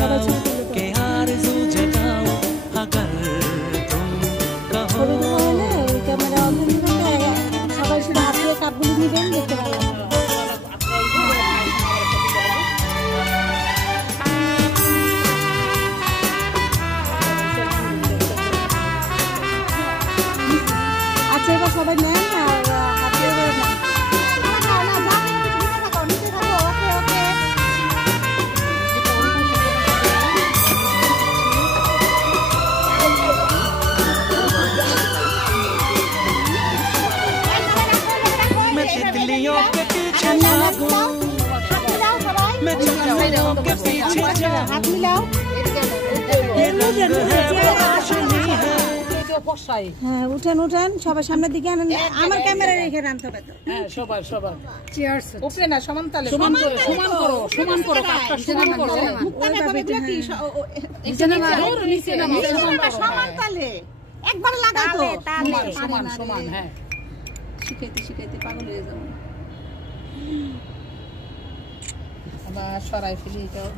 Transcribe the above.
जाऊं के आरज़ू जगाऊं अगर तुम कहो। ক্যামেরা অন করে সবাই শুধু হাতে কাপগুলো নিবেন দেখতে পারবেন। আচ্ছা এবার সবাই নেন আর হাতে मैं तितलियों के पीछे भागूं, मैं चमगादड़ों के पीछे जाऊं, হাত মিলাও। ये रंग है वो रोशनी है। হ্যাঁ উঠেন উঠেন সবাই সামনের দিকে আনেন। আমার ক্যামেরা রেখে আনতে হবে তো। হ্যাঁ সবাই সবাই চিয়ার্স। উপরে না সমান তালে সমান করো কাপটা সমান করো মুখটা দেখো এগুলো কি নিচে নামাও সমান তালে একবার লাগাও তো। সমান সমান হ্যাঁ শিখাইতে শিখাইতে পাগল হয়ে যাবো। আবার সরাই ফেলি এটাও